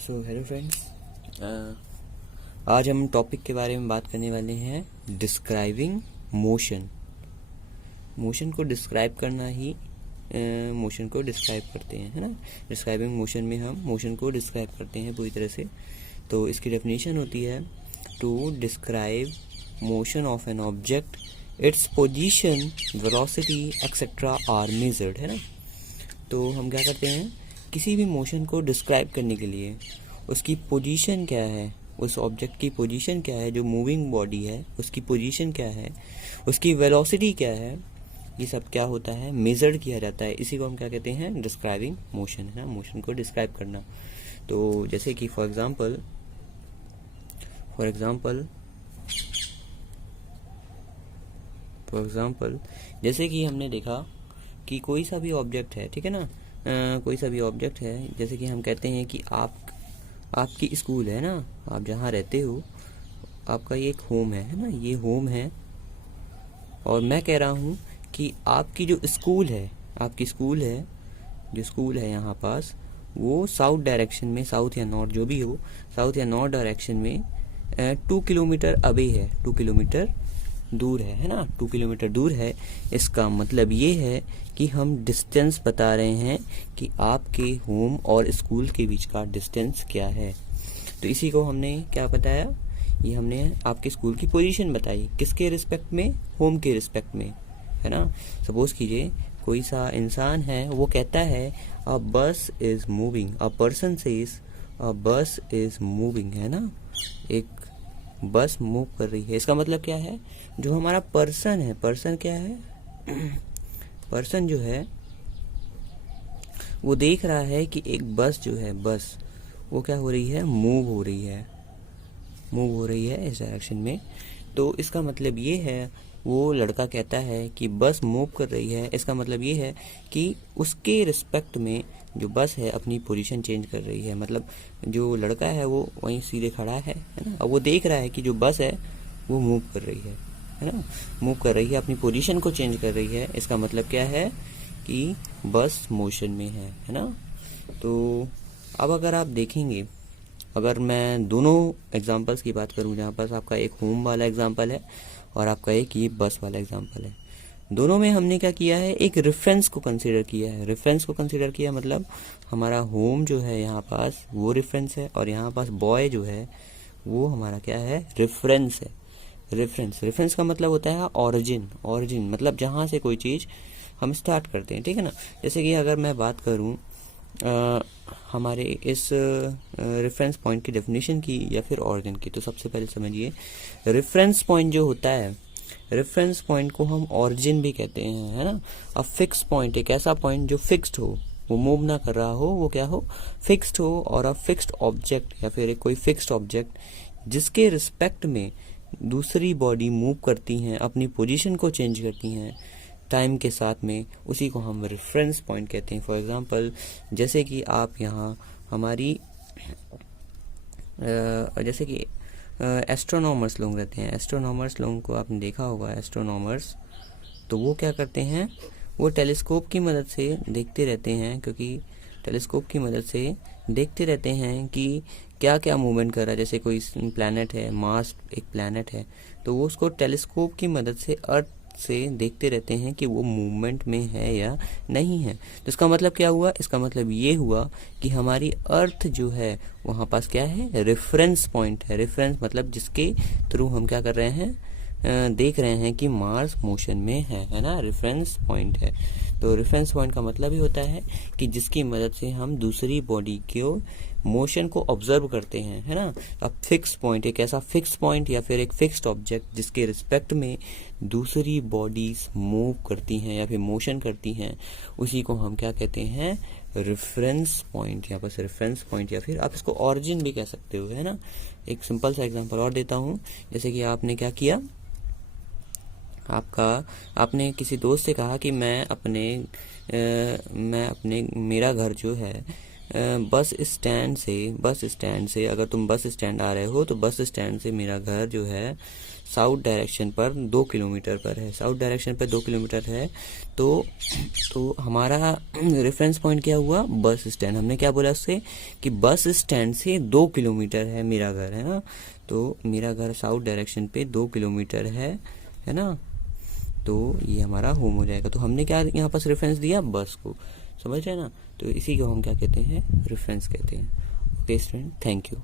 So hello friends, आज हम topic के बारे में बात करने वाले हैं डिस्क्राइबिंग मोशन। मोशन को डिस्क्राइब करना ही मोशन को डिस्क्राइब करते हैं, है ना। डिस्क्राइबिंग मोशन में हम मोशन को डिस्क्राइब करते हैं पूरी तरह से। तो इसकी डेफिनेशन होती है to describe motion of an object, its position, velocity etcetera are measured, है ना। तो हम क्या करते हैं, किसी भी मोशन को डिस्क्राइब करने के लिए उसकी पोजीशन क्या है, उस ऑब्जेक्ट की पोजीशन क्या है, जो मूविंग बॉडी है उसकी पोजीशन क्या है, उसकी वेलोसिटी क्या है, ये सब क्या होता है, मेजर्ड किया जाता है। इसी को हम क्या कहते हैं, डिस्क्राइबिंग मोशन, है ना। मोशन को डिस्क्राइब करना। तो जैसे कि फॉर एग्जांपल जैसे कि हमने देखा कि कोई सा भी ऑब्जेक्ट है, ठीक है ना। कोई सा भी ऑब्जेक्ट है, जैसे कि हम कहते हैं कि आपकी स्कूल है ना, आप जहाँ रहते हो, आपका ये एक होम है ना, ये होम है। और मैं कह रहा हूँ कि आपकी जो स्कूल है, आपकी स्कूल है, जो स्कूल है यहाँ पास, वो साउथ डायरेक्शन में, साउथ या नॉर्थ जो भी हो, साउथ या नॉर्थ डायरेक्शन में 2 किलोमीटर अवे है, 2 किलोमीटर दूर है ना, 2 किलोमीटर दूर है। इसका मतलब ये है कि हम डिस्टेंस बता रहे हैं कि आपके होम और स्कूल के बीच का डिस्टेंस क्या है। तो इसी को हमने क्या बताया, ये हमने आपके स्कूल की पोजीशन बताई, किसके रिस्पेक्ट में, होम के रिस्पेक्ट में, है ना। सपोज कीजिए कोई सा इंसान है, वो कहता है अ बस is moving, a person says a बस इज मूविंग, है ना। एक बस मूव कर रही है। इसका मतलब क्या है, जो हमारा पर्सन है, पर्सन क्या है, पर्सन जो है वो देख रहा है कि एक बस जो है, बस वो क्या हो रही है, मूव हो रही है इस डायरेक्शन में। तो इसका मतलब ये है, वो लड़का कहता है कि बस मूव कर रही है। इसका मतलब ये है कि उसके रिस्पेक्ट में जो बस है अपनी पोजीशन चेंज कर रही है। मतलब जो लड़का है वो वहीं सीधे खड़ा है ना। अब वो देख रहा है कि जो बस है वो मूव कर रही है ना, मूव कर रही है, अपनी पोजीशन को चेंज कर रही है। इसका मतलब क्या है कि बस मोशन में है ना। तो अब अगर आप देखेंगे, अगर मैं दोनों एग्जांपल्स की बात करूं, जहाँ पर आपका एक होम वाला एग्जांपल है और आपका एक ये बस वाला एग्जांपल है, दोनों में हमने क्या किया है, एक रेफरेंस को कंसीडर किया है। रेफरेंस को कंसीडर किया मतलब हमारा होम जो है यहाँ पास वो रेफरेंस है, और यहाँ पास बॉय जो है वो हमारा क्या है, रेफरेंस है। रेफरेंस का मतलब होता है ऑरिजिन मतलब जहाँ से कोई चीज़ हम स्टार्ट करते हैं, ठीक है ना। जैसे कि अगर मैं बात करूँ हमारे इस रेफरेंस पॉइंट की डेफिनेशन की या फिर ऑरिजिन की, तो सबसे पहले समझिए, रेफरेंस पॉइंट जो होता है, रेफरेंस पॉइंट को हम ऑरिजिन भी कहते हैं, है ना। अब फिक्स पॉइंट एक ऐसा पॉइंट जो फिक्स्ड हो, वो मूव ना कर रहा हो, वो क्या हो, फिक्स्ड हो। और अब फिक्स्ड ऑब्जेक्ट या फिर कोई फिक्स्ड ऑब्जेक्ट जिसके रिस्पेक्ट में दूसरी बॉडी मूव करती हैं, अपनी पोजीशन को चेंज करती हैं टाइम के साथ में, उसी को हम रेफरेंस पॉइंट कहते हैं। फॉर एग्जांपल, जैसे कि आप यहाँ हमारी जैसे कि एस्ट्रोनॉमर्स लोग रहते हैं, एस्ट्रोनॉमर्स लोगों को आपने देखा होगा, एस्ट्रोनॉमर्स तो वो क्या करते हैं, वो टेलीस्कोप की मदद से देखते रहते हैं, क्योंकि टेलीस्कोप की मदद से देखते रहते हैं कि क्या क्या मूवमेंट कर रहा है। जैसे कोई प्लैनेट है, मार्स एक प्लैनेट है, तो वो उसको टेलीस्कोप की मदद से अर्थ से देखते रहते हैं कि वो मूवमेंट में है या नहीं है। तो इसका मतलब क्या हुआ, इसका मतलब ये हुआ कि हमारी अर्थ जो है वहाँ पास क्या है, रेफरेंस पॉइंट है। रेफरेंस मतलब जिसके थ्रू हम क्या कर रहे हैं, देख रहे हैं कि मार्स मोशन में है ना, रेफरेंस पॉइंट है। तो रेफरेंस पॉइंट का मतलब ही होता है कि जिसकी मदद से हम दूसरी बॉडी के मोशन को ऑब्जर्व करते हैं, है ना। अब फिक्स पॉइंट एक ऐसा फिक्स पॉइंट या फिर एक फिक्स्ड ऑब्जेक्ट जिसके रिस्पेक्ट में दूसरी बॉडीज मूव करती हैं या फिर मोशन करती हैं, उसी को हम क्या कहते हैं, रेफरेंस पॉइंट। यहाँ पर रेफरेंस पॉइंट या फिर आप इसको ऑरिजिन भी कह सकते हो, है ना। एक सिंपल सा एग्जांपल और देता हूँ। जैसे कि आपने क्या किया, आपने किसी दोस्त से कहा कि मैं अपने मेरा घर जो है बस स्टैंड से अगर तुम बस स्टैंड आ रहे हो तो बस स्टैंड से मेरा घर जो है साउथ डायरेक्शन पर 2 किलोमीटर पर है, साउथ डायरेक्शन पर 2 किलोमीटर है। तो हमारा रेफरेंस पॉइंट क्या हुआ? Bus stand. हमने क्या बोला उससे कि बस स्टैंड से 2 किलोमीटर है मेरा घर, है ना। तो मेरा घर साउथ डायरेक्शन पे 2 किलोमीटर है ना। तो ये हमारा होम हो जाएगा। तो हमने क्या यहाँ पर रेफरेंस दिया? बस को। समझ रहे हैं ना। तो इसी को हम क्या कहते हैं? रेफरेंस कहते हैं। Okay student, thank you.